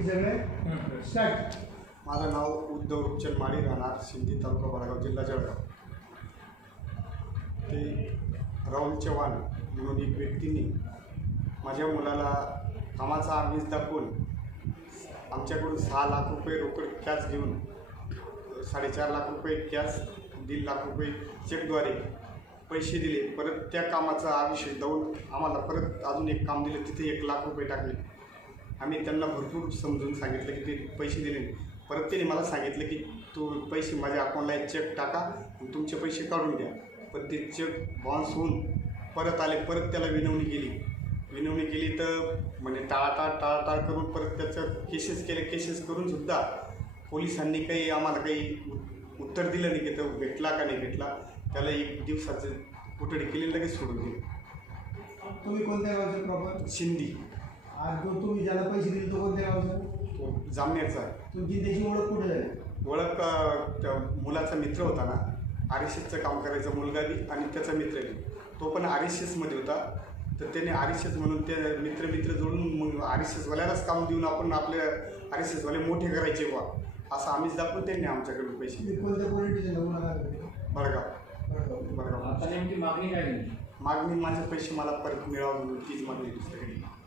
Start माझं नाव उद्धव रूपचंद माळी राहणार सिंधी तालुका बडगाव जिल्हा जळगाव. ते राहुल चव्हाण म्हणून एक व्यक्तीने माझ्या मुलाला कामाचा आमिष दाखवून आमच्याकडून सहा लाख रुपये रोकड कॅश घेऊन साडेचार लाख रुपये कॅश दीड लाख रुपये चेकद्वारे पैसे दिले. परत त्या कामाचा आविषय देऊन आम्हाला परत अजून एक काम दिलं. तिथे एक लाख रुपये टाकले. आम्ही त्यांना भरपूर समजून सांगितलं की ते पैसे दिले नाही. परत त्याने मला सांगितलं की तू पैसे माझ्या अकाउंटला एक चेक टाका आणि तुमचे पैसे काढून द्या पण ते चेक बाउन्स होऊन परत आले परत त्याला विनवणी केली. विनवणी केली तर म्हणजे टाळाटाळ टाळाटाळ करून परत त्याचं केसेस केले केसेस करून सुद्धा पोलिसांनी काही आम्हाला काही उत्तर दिलं नाही की तो भेटला का नाही भेटला. त्याला एक दिवसाचं कोठडी केली लगेच सोडून दिली. तुम्ही कोणत्या गावचे प्रॉपर शिंदी. आज जो तुम्ही ज्याला पैसे दिले तो कोणत्या गावचा? तो जामनेरचा. आहे तुमची त्याची ओळख कुठे झाली? ओळख अ, त्या मुलाचा मित्र होता ना आर एस एसचं काम करायचा मुलगा बी आणि त्याचा मित्र बी. तो पण आर एस एसमध्ये होता. तर त्याने आर एस एस म्हणून ते मित्र मित्र जोडून मग आर एस एसवाल्यालाच काम देऊन आपण आपले आर एस एसवाले मोठे करायचे बा असं आम्हीच दाखवून त्यांनी आमच्याकडून पैसे तुम्ही कोणत्या गुन्हा दाखल केला? बडगाव. बडगाव. बडगाव. आता नेमकी मागणी काय मागणी माझे पैसे मला परत मिळावं म्हणून तीच मागणी दुसरीकडे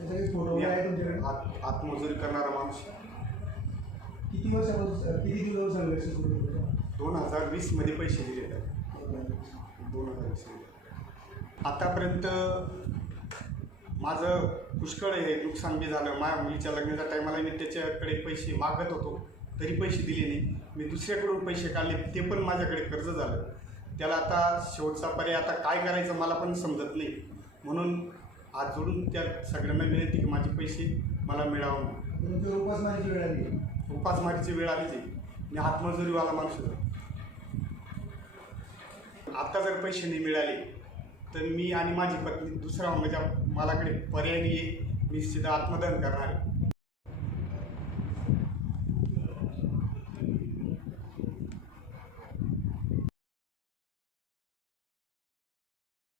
त्याचा काही फोटो मी वगैरे आहे तुमच्याकडे. आत आत्मजुरी करणारा माणूस किती वर्षापासून किती दिवस संघर्ष सुरू दोन हजार वीसमध्ये पैसे दिले त्याला दोन हजार वीसमध्ये आतापर्यंत माझं पुष्कळ हे नुकसान बी झालं. माझ्या मुलीच्या लग्नाच्या टायमाला मी त्याच्याकडे पैसे मागत होतो. तरी पैसे दिले नाही. मी दुसऱ्याकडून पैसे काढले. ते पण माझ्याकडे कर्ज झालं. त्याला आता शेवटचा पर्याय आता काय करायचं मला पण समजत नाही. म्हणून हात जोडून त्या सगळ्यांना विनंती की माझे पैसे मला मिळावं म्हणून. उपासमारीची वेळ आली. उपासमारीची वेळ आलीच आहे. मी हातमजुरीवाला माणूस होतो. आता जर पैसे नाही मिळाले तर मी आणि माझी पत्नी दुसरा म्हणजे मलाकडे पर्याय नाही आहे मी सीधा आत्मदहन करणार आहे.